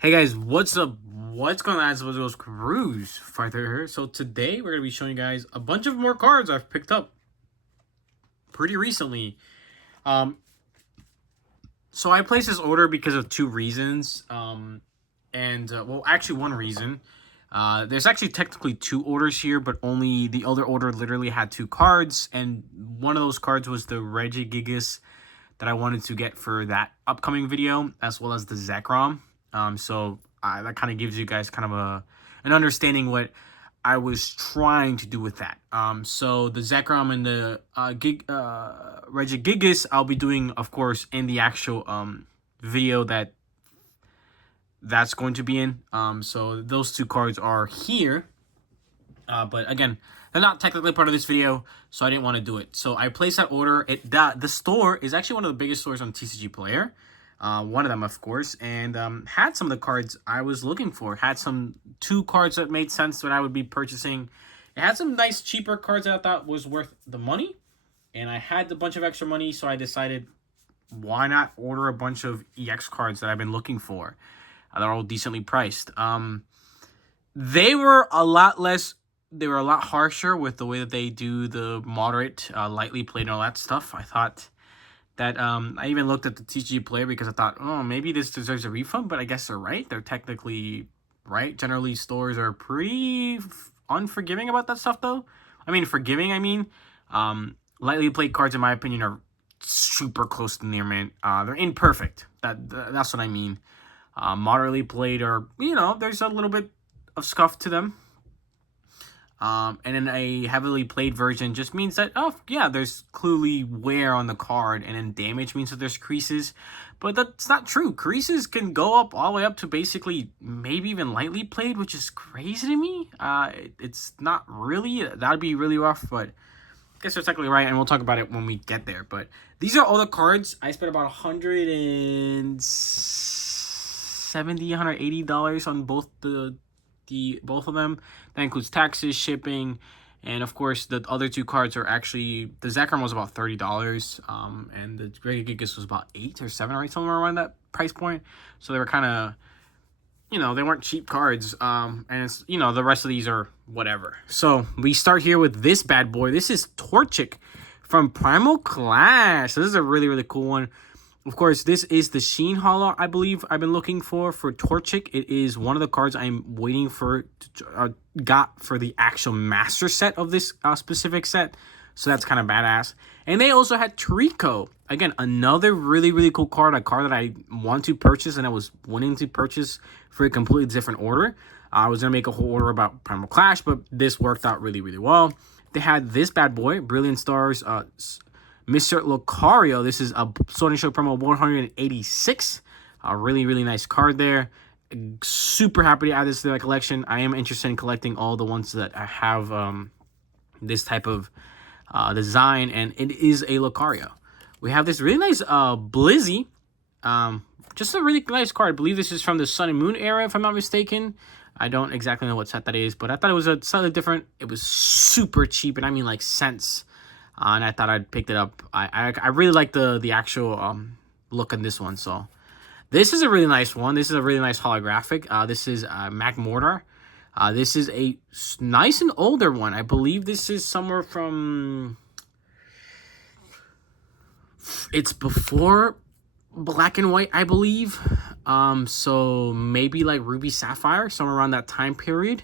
Hey guys, what's up? What's going on? It's Cruise Fighter here. So today we're gonna be showing you guys a bunch of more cards I've picked up pretty recently. Um, so I placed this order because of two reasons. Well, actually one reason. There's actually technically two orders here, but only the other order literally had two cards, and one of those cards was the Regigigas that I wanted to get for that upcoming video, as well as the Zekrom. That kind of gives you guys kind of an understanding what I was trying to do with that. So the Zekrom and the Regigigas, I'll be doing, of course, in the actual video that's going to be in. So those two cards are here. But again, they're not technically part of this video, so I didn't want to do it. So I placed that order. The store is actually one of the biggest stores on TCG Player. One of them, of course, and had some of the cards I was looking for. Had two cards that made sense that I would be purchasing. It had some nice cheaper cards that I thought was worth the money, and I had a bunch of extra money, so I decided, why not order a bunch of EX cards that I've been looking for? They're all decently priced. They were a lot less. They were a lot harsher with the way that they do the moderate, lightly played and all that stuff. I thought that I even looked at the TCG Player because I thought, oh, maybe this deserves a refund, but I guess they're right. They're technically right. Generally, stores are pretty unforgiving about that stuff, though. I mean, forgiving, lightly played cards, in my opinion, are super close to near mint. They're imperfect. That's what I mean. Moderately played are, there's a little bit of scuff to them. And then a heavily played version just means that, oh, yeah, there's clearly wear on the card, and then damage means that there's creases. But that's not true. Creases can go up all the way up to basically maybe even lightly played, which is crazy to me. It's not really. That'd be really rough, but I guess they're technically right, and we'll talk about it when we get there. But these are all the cards. I spent about $170, $180 on both both of them. That includes taxes, shipping, and of course the other two cards are actually, the Zekrom was about $30, and the Regigigas was about $8 or $7, right, somewhere around that price point. So they were kind of, they weren't cheap cards. And it's, the rest of these are whatever. So we start here with this bad boy. This is Torchic from Primal Clash. So this is a really, really cool one. Of course, this is the Sheen Hollow, I believe I've been looking for Torchic. It is one of the cards I'm waiting for, got for the actual master set of this specific set. So that's kind of badass. And they also had Trico. Again, another really, really cool card. A card that I want to purchase and I was wanting to purchase for a completely different order. I was going to make a whole order about Primal Clash, but this worked out really, really well. They had this bad boy, Brilliant Stars, Mr. Lucario. This is a Sword and Shield promo 186. A really, really nice card there. Super happy to add this to my collection. I am interested in collecting all the ones that I have this type of design, and it is a Lucario. We have this really nice Blizzy. Just a really nice card. I believe this is from the Sun and Moon era, if I'm not mistaken. I don't exactly know what set that is, but I thought it was a slightly different. It was super cheap, and I mean like cents. And I thought I'd picked it up. I really like the actual look on this one. So this is a really nice one. This is a really nice holographic. This is Magmortar. This is a nice and older one. I believe this is somewhere from... It's before Black and White, I believe. So maybe like Ruby Sapphire, somewhere around that time period.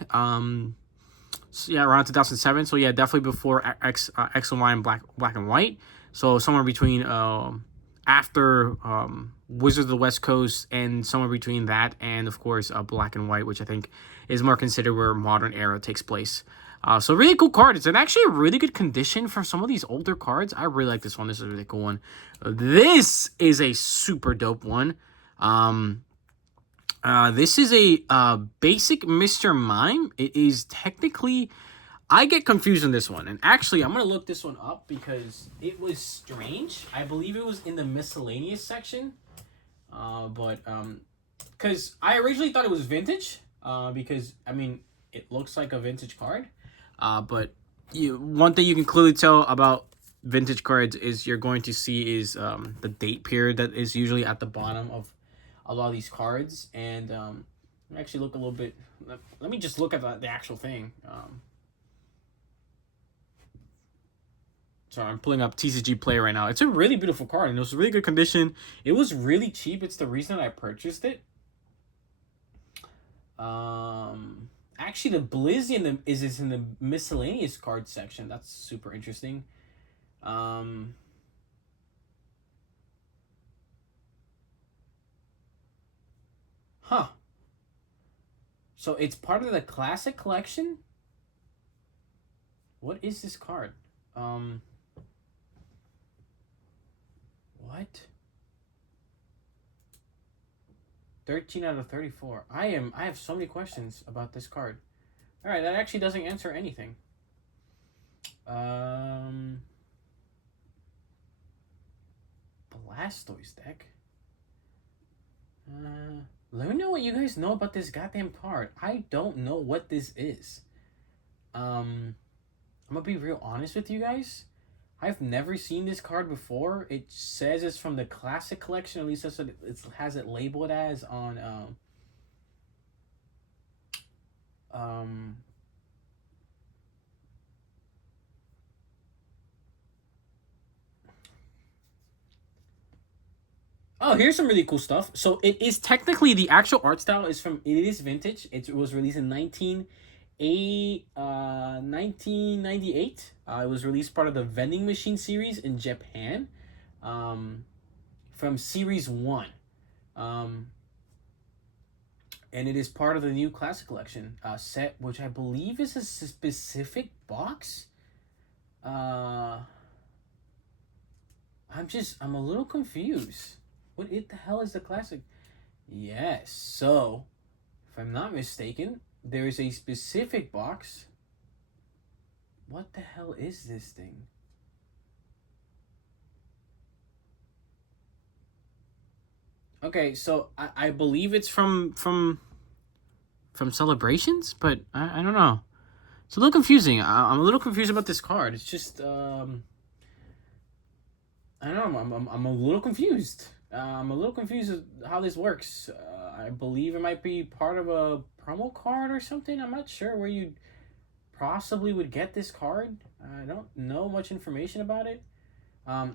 So yeah, around 2007. So yeah, definitely before X and Y and Black and White. So somewhere between after Wizards of the West Coast, and somewhere between that and of course Black and White, which I think is more considered where modern era takes place. So really cool card. It's actually a really good condition for some of these older cards. I really like this one. This is a really cool one. This is a super dope one. This is a basic Mr. Mime. It is technically... I get confused on this one. And actually, I'm going to look this one up because it was strange. I believe it was in the miscellaneous section. Because I originally thought it was vintage. Because, I mean, it looks like a vintage card. But one thing you can clearly tell about vintage cards is you're going to see is the date period that is usually at the bottom a lot of these cards. And let me actually look a little bit. Let me just look at the actual thing. So I'm pulling up TCG Play right now. It's a really beautiful card, and it was really good condition. It was really cheap. It's the reason I purchased it. Actually, the Blizzy is in the miscellaneous card section. That's super interesting. Huh. So it's part of the classic collection? What is this card? What? 13 out of 34. I have so many questions about this card. All right, that actually doesn't answer anything. Blastoise deck. Let me know what you guys know about this goddamn card. I don't know what this is. I'm gonna be real honest with you guys. I've never seen this card before. It says it's from the classic collection. At least that's what it has it labeled as on Oh, here's some really cool stuff. So it is technically the actual art style is from it is vintage. It was released in 1998. It was released part of the Vending Machine series in Japan, from Series 1. And it is part of the new Classic Collection set, which I believe is a specific box. I'm a little confused. What the hell is the Classic? Yes, so, if I'm not mistaken, there is a specific box. What the hell is this thing? Okay, so I believe it's from Celebrations, but I don't know. It's a little confusing. I'm a little confused about this card. It's just I don't know. I'm a little confused. I'm a little confused with how this works. I believe it might be part of a promo card or something. I'm not sure where you possibly would get this card. I don't know much information about it.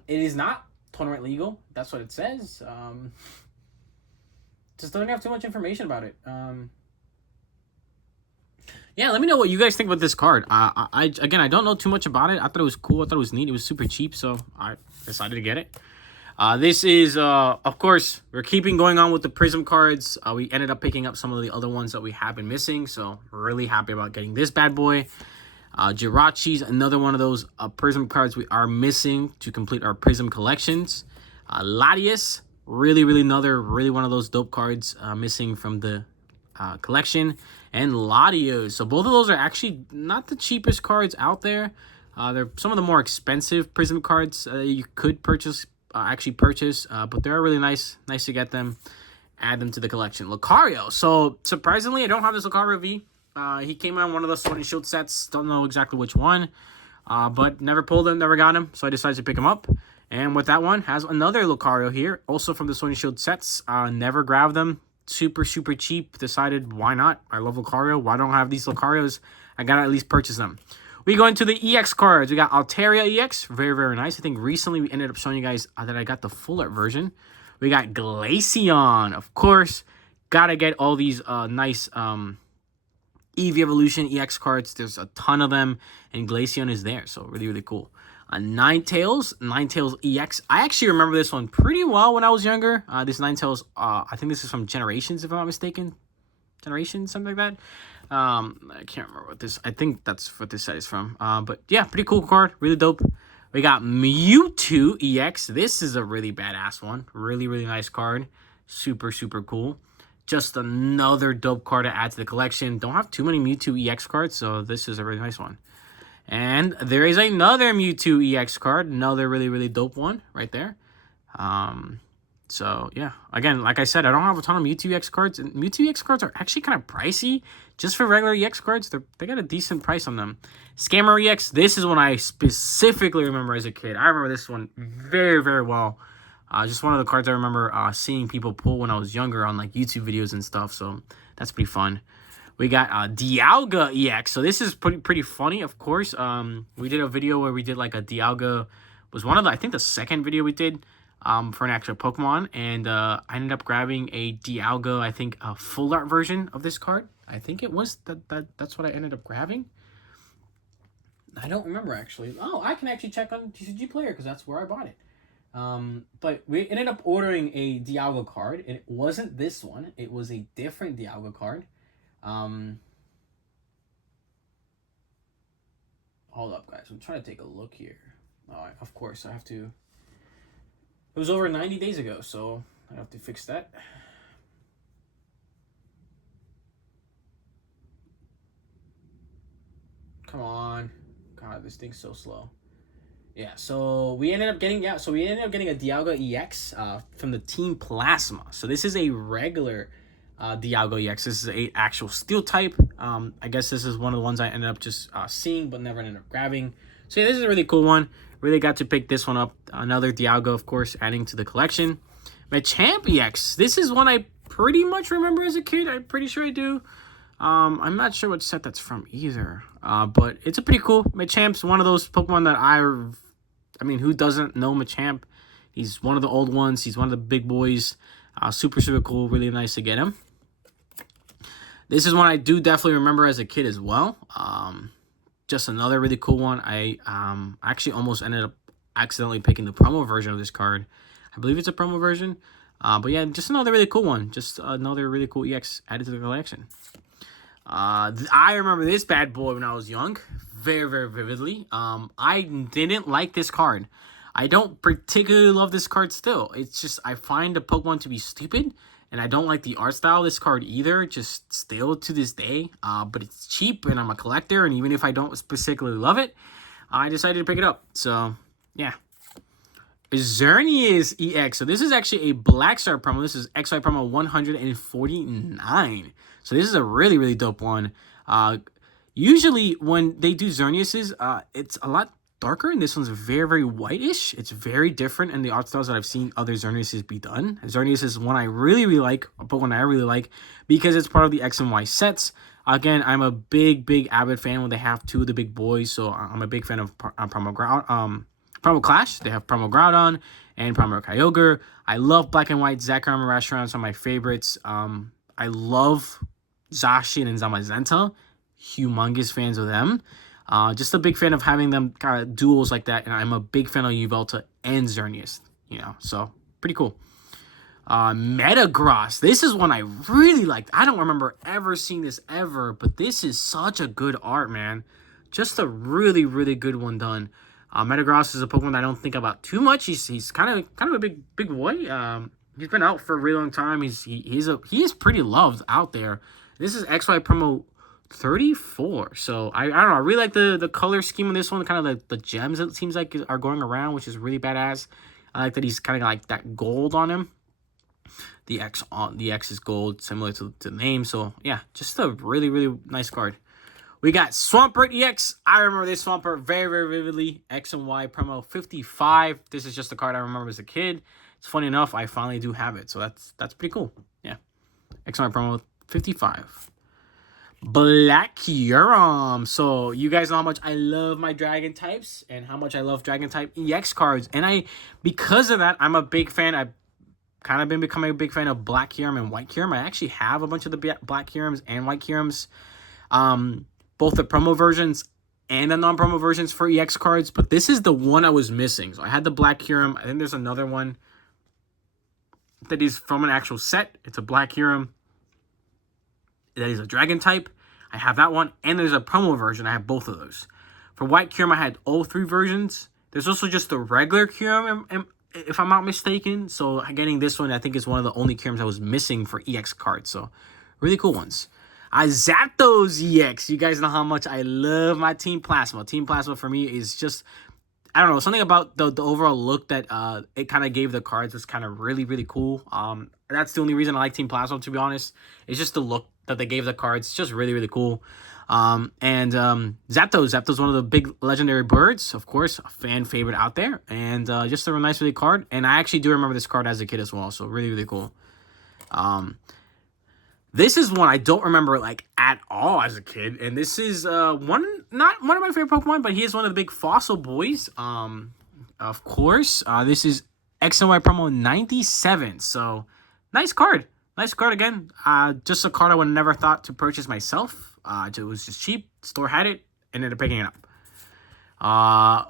It is not tournament legal. That's what it says. Just don't have too much information about it. Yeah, let me know what you guys think about this card. I don't know too much about it. I thought it was cool. I thought it was neat. It was super cheap, so I decided to get it. This is, of course, we're keeping going on with the Prism cards. We ended up picking up some of the other ones that we have been missing, so we're really happy about getting this bad boy. Jirachi's another one of those Prism cards we are missing to complete our Prism collections. Latias, really one of those dope cards missing from the collection. And Latios. So both of those are actually not the cheapest cards out there. They're some of the more expensive Prism cards you could purchase, but they're really nice to get them, add them to the collection. Lucario. So surprisingly, I don't have this Lucario V. He came on one of the Sword and Shield sets. Don't know exactly which one, but never pulled him, never got him, so I decided to pick him up. And with that one, has another Lucario here, also from the Sword and Shield sets. Never grabbed them. Super cheap. Decided, why not? I love Lucario. Why don't I have these Lucarios? I gotta at least purchase them. We go into the EX cards. We got Altaria EX. Very nice. I think recently we ended up showing you guys that I got the full art version. We got Glaceon. Of course, gotta get all these nice Eevee Evolution EX cards. There's a ton of them, and Glaceon is there. So really cool. Ninetales EX. I actually remember this one pretty well when I was younger. This Ninetales, I think this is from Generations, if I'm not mistaken. Generations, something like that. I can't remember what this. I think that's what this set is from. But yeah, pretty cool card, really dope. We got Mewtwo EX. This is a really badass one. Really nice card. Super cool. Just another dope card to add to the collection. Don't have too many Mewtwo EX cards, so this is a really nice one. And there is another Mewtwo EX card. Another really dope one right there. So, yeah. Again, like I said, I don't have a ton of Mewtwo EX cards. And Mewtwo EX cards are actually kind of pricey. Just for regular EX cards, they got a decent price on them. Scammer EX. This is one I specifically remember as a kid. I remember this one very well. Just one of the cards I remember seeing people pull when I was younger on like YouTube videos and stuff. So that's pretty fun. We got Dialga EX. So this is pretty funny, of course. We did a video where we did like a Dialga. Was one of the, I think the second video we did for an actual Pokemon. And I ended up grabbing a Dialga, I think a full art version of this card. I think it was that's what I ended up grabbing. I don't remember actually. Oh, I can actually check on TCG Player because that's where I bought it. But we ended up ordering a Dialga card. It wasn't this one. It was a different Dialga card. Hold up, guys. I'm trying to take a look here. Alright, of course, I have to... It was over 90 days ago, so I have to fix that. Come on. God, this thing's so slow. Yeah, so we ended up getting a Dialga EX from the Team Plasma. So this is a regular Dialga EX. This is a actual steel type. I guess this is one of the ones I ended up just seeing but never ended up grabbing. So yeah, this is a really cool one. Really got to pick this one up. Another Dialga, of course, adding to the collection. Machamp EX. This is one I pretty much remember as a kid. I'm pretty sure I do. I'm not sure what set that's from either. But it's a pretty cool. Machamp's one of those Pokemon that I mean, who doesn't know Machamp? He's one of the old ones. He's one of the big boys. Super cool. Really nice to get him. This is one I do definitely remember as a kid as well. Just another really cool one. I actually almost ended up accidentally picking the promo version of this card. I believe it's a promo version. But yeah, just another really cool one. Just another really cool EX added to the collection. I remember this bad boy when I was young. Very vividly. I didn't like this card. I don't particularly love this card still. It's just, I find the Pokemon to be stupid. And I don't like the art style of this card either, just still to this day. But it's cheap, and I'm a collector, and even if I don't specifically love it, I decided to pick it up. So, yeah. Xerneas EX. So this is actually a Black Star promo. This is XY promo 149. So this is a really dope one. Usually when they do Xerneas's, it's a lot darker, and this one's very whitish. It's very different in the art styles that I've seen other Xerneases be done. Xerneas is one I really like, but one I really like because it's part of the X and Y sets. Again, I'm a big avid fan when they have two of the big boys, so I'm a big fan of Promo Clash. They have Promo Groudon and Promo Kyogre. I love Black and White. Zekrom and Restaurants are my favorites. I love Zacian and Zamazenta. Humongous fans of them. Just a big fan of having them kind of duels like that, and I'm a big fan of Yveltal and Xerneas, so pretty cool. Metagross. This is one I really liked. I don't remember ever seeing this ever, but this is such a good art, man. Just a really good one done. Metagross is a Pokemon that I don't think about too much. He's kind of a big boy. He's been out for a really long time. He is pretty loved out there. This is XY promo 34. So I don't know. I really like the color scheme of this one. Kind of like the gems it seems like are going around, which is really badass. I like that he's kind of like that gold on him. The X is gold, similar to the name. So yeah, just a really nice card. We got Swampert EX. I remember this Swampert very vividly. X and Y promo 55. This is just a card I remember as a kid. It's funny enough, I finally do have it. So that's pretty cool. Yeah. X and Y promo 55. Black Kyurem. So you guys know how much I love my Dragon types and how much I love Dragon type EX cards. And because of that, I'm a big fan. I've kind of been becoming a big fan of Black Kyurem and White Kyurem. I actually have a bunch of the Black Kyurems and White Kyurems. Both the promo versions and the non-promo versions for EX cards. But this is the one I was missing. So I had the Black Kyurem. I think there's another one that is from an actual set. It's a Black Kyurem that is a Dragon type. I have that one, and there's a promo version. I have both of those. For White Kyurem, I had all three versions. There's also just the regular Kyurem, if I'm not mistaken. So getting this one, I think, is one of the only Kyurems I was missing for EX cards. So really cool ones. Zapdos EX. You guys know how much I love my Team Plasma. Team Plasma for me is just I don't know, something about the overall look that it kind of gave the cards was kind of really, really cool. That's the only reason I like Team Plasma, to be honest. It's just the look that they gave the cards. It's just really, really cool. And Zapdos. Zapdos, one of the big legendary birds, of course, a fan favorite out there. And just a nice, really card. And I actually do remember this card as a kid as well. So really, really cool. This is one I don't remember like at all as a kid, and this is not one of my favorite Pokemon, but he is one of the big fossil boys. Of course, this is X and Y promo 97. So nice card again. Just a card I would never thought to purchase myself. It was just cheap. Store had it, ended up picking it up.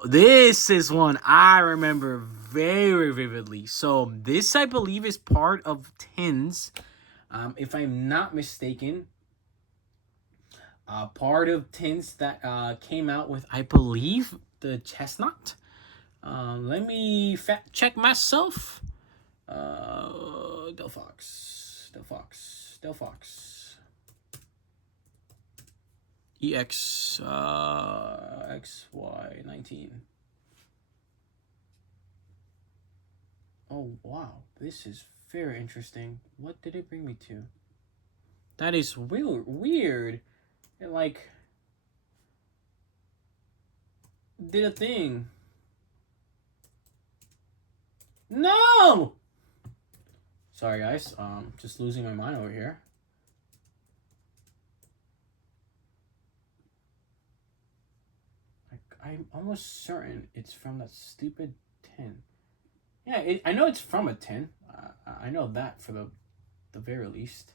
This is one I remember very vividly. So this, I believe, is part of Tins. If I'm not mistaken, part of Tins that came out with, I believe, the Chestnut. Let me fact check myself. Delphox. EX XY19. Oh wow, this is very interesting. What did it bring me to? That is weird. It like did a thing. No! Sorry guys, just losing my mind over here. I'm almost certain it's from that stupid tin. Yeah, I know it's from a tin. I know that for the very least.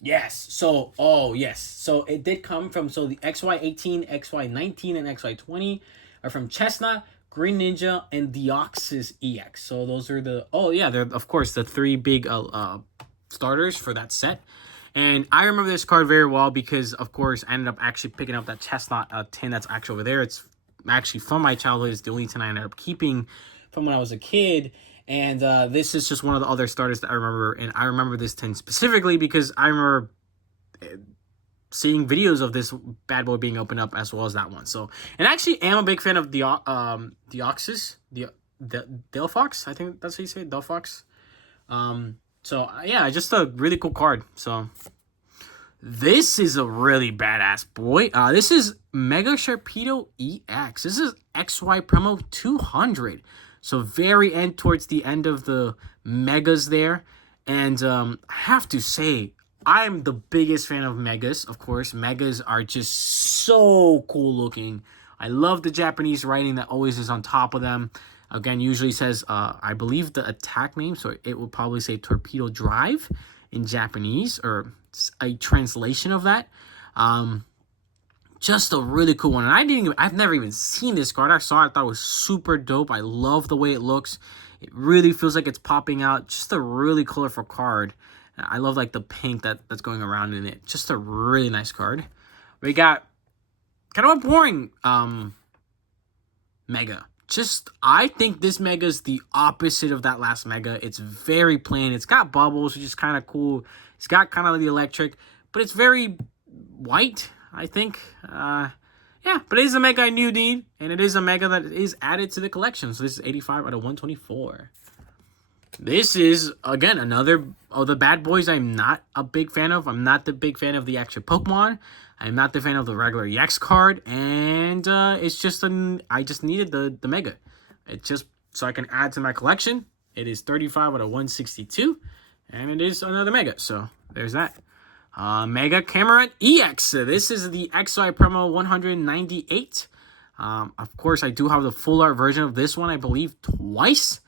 Yes. So, yes. So it did come from, so the XY18, XY19, and XY20 are from Chestnut, Green Ninja, and Deoxys EX. So those are the, they're, of course, the three big starters for that set. And I remember this card very well because, of course, I ended up actually picking up that Chestnut tin that's actually over there. It's actually from my childhood. It's the only tin I ended up keeping from when I was a kid. And this is just one of the other starters that I remember. And I remember this tin specifically because I remember seeing videos of this bad boy being opened up as well as that one. So, and I actually am a big fan of Deoxys, Delphox. I think that's how you say it, Delphox. So, yeah, just a really cool card. So, this is a really badass boy. This is Mega Sharpedo EX. This is XY Promo 200. So, very end, towards the end of the Megas there. And I have to say, I'm the biggest fan of Megas, of course. Megas are just so cool looking. I love the Japanese writing that always is on top of them. Again, usually says, I believe the attack name, so it would probably say Torpedo Drive in Japanese, or a translation of that. Just a really cool one. And I've never even seen this card. I saw it, I thought it was super dope. I love the way it looks. It really feels like it's popping out. Just a really colorful card. I love like the pink that's going around in it. Just a really nice card. We got kind of a boring Mega. I think this Mega is the opposite of that last Mega. It's very plain. It's got bubbles, which is kind of cool. It's got kind of the electric, but it's very white, I think. Yeah, but it is a Mega I need, and it is a Mega that is added to the collection. So this is 85 out of 124. This is, again, another of the bad boys I'm not a big fan of. I'm not the big fan of the extra Pokemon. I'm not the fan of the regular EX card. And it's just, I just needed the Mega. It's just so I can add to my collection. It is 35 out of 162. And it is another Mega. So there's that. Mega Camerupt EX. This is the XY Promo 198. Of course, I do have the full art version of this one, I believe, twice.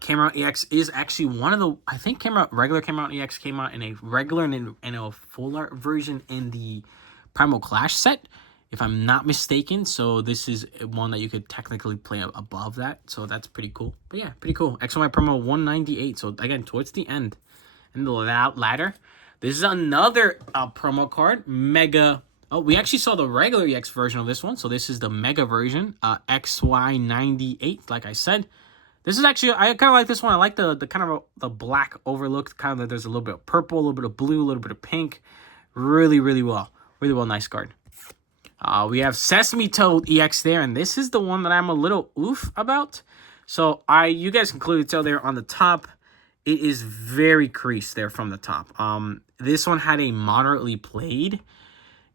Camerupt EX is actually one of the, I think regular Camerupt EX came out in a regular and a full art version in the Primal Clash set, if I'm not mistaken. So this is one that you could technically play above that. So that's pretty cool. But yeah, pretty cool. XY Promo 198. So again, towards the end, in the ladder. This is another promo card, Mega. Oh, we actually saw the regular EX version of this one. So this is the Mega version, XY98, like I said. This is actually, I kind of like this one. I like the kind of the black overlook, kind of like there's a little bit of purple, a little bit of blue, a little bit of pink. Really, really well. Really well, nice card. We have Sesame Toad EX there, and this is the one that I'm a little oof about. So you guys can clearly tell there on the top, it is very creased there from the top. This one had a moderately played,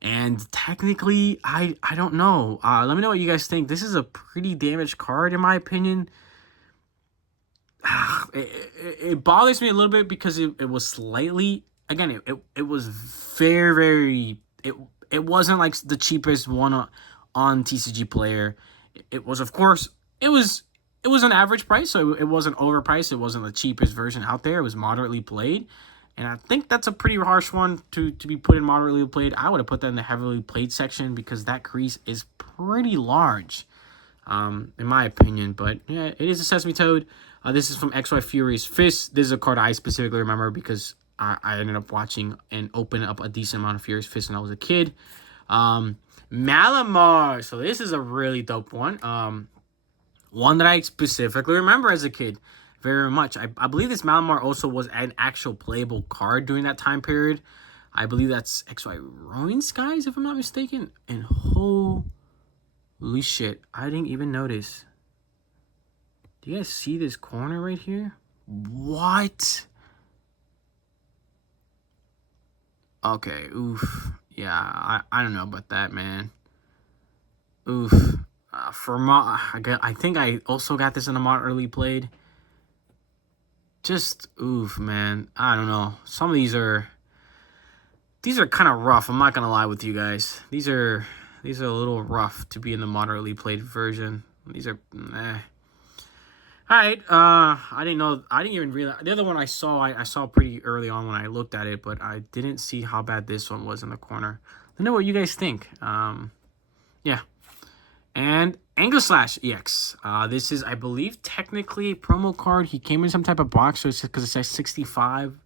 and technically, I don't know. Let me know what you guys think. This is a pretty damaged card in my opinion. It bothers me a little bit because it was slightly, again, it was very, very, it wasn't like the cheapest one on TCG Player. It was, of course, it was an average price, so it wasn't overpriced. It wasn't the cheapest version out there. It was moderately played, and I think that's a pretty harsh one to be put in moderately played. I would have put that in the heavily played section because that crease is pretty large, in my opinion. But yeah, it is a Sesame Toad. This is from XY Furious Fist. This is a card I specifically remember because I ended up watching and opening up a decent amount of Furious Fist when I was a kid. Malamar. So this is a really dope one. One that I specifically remember as a kid very much. I believe this Malamar also was an actual playable card during that time period. I believe that's XY Ruin Skies, if I'm not mistaken. And holy shit, I didn't even notice. Do you guys see this corner right here? What? Okay, oof. Yeah, I don't know about that, man. Oof. I think I also got this in a mod early played. Just oof, man. I don't know. Some of these are kind of rough. I'm not gonna lie with you guys. These are a little rough to be in the moderately played version. These are Alright, I didn't even realize. The other one I saw pretty early on when I looked at it, but I didn't see how bad this one was in the corner. Let me know what you guys think. Yeah. And Angle/Slash EX. This is, I believe, technically a promo card. He came in some type of box, so it's because it says 65,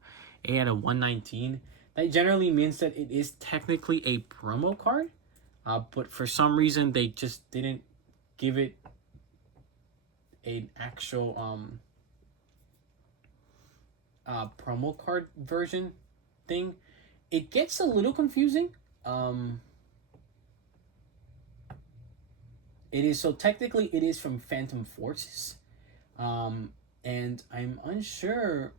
A out of 119. That generally means that it is technically a promo card. But for some reason, they just didn't give it an actual promo card version thing. It gets a little confusing. Technically it is from Phantom Forces. And I'm unsure.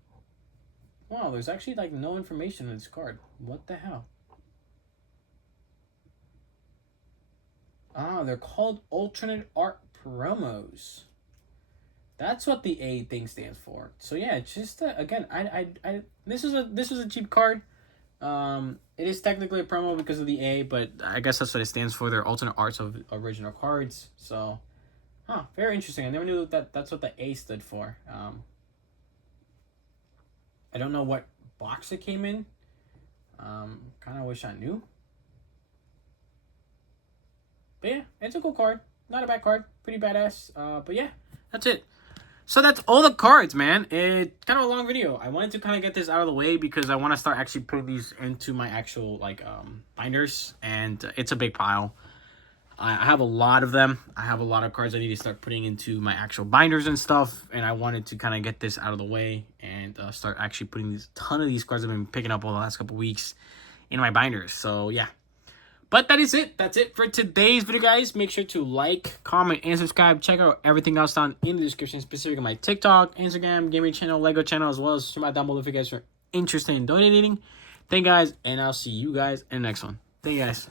Wow, there's actually like no information on this card. What the hell? They're called alternate art promos. That's what the A thing stands for. So yeah, just again, this is a cheap card. It is technically a promo because of the A, but I guess that's what it stands for. They're alternate arts of original cards. So, very interesting. I never knew that's what the A stood for. I don't know what box it came in. Kind of wish I knew. But yeah, it's a cool card. Not a bad card. Pretty badass. But yeah, that's it. So that's all the cards, man. It's kind of a long video. I wanted to kind of get this out of the way because I want to start actually putting these into my actual binders, and it's a big pile. I have a lot of them. I have a lot of cards I need to start putting into my actual binders and stuff, and I wanted to kind of get this out of the way and start actually putting a ton of these cards I've been picking up over the last couple weeks in my binders. So yeah. But that is it. That's it for today's video, guys. Make sure to like, comment, and subscribe. Check out everything else down in the description, specifically my TikTok, Instagram, gaming channel, Lego channel, as well as some down below if you guys are interested in donating. Thank you guys, and I'll see you guys in the next one. Thank you guys.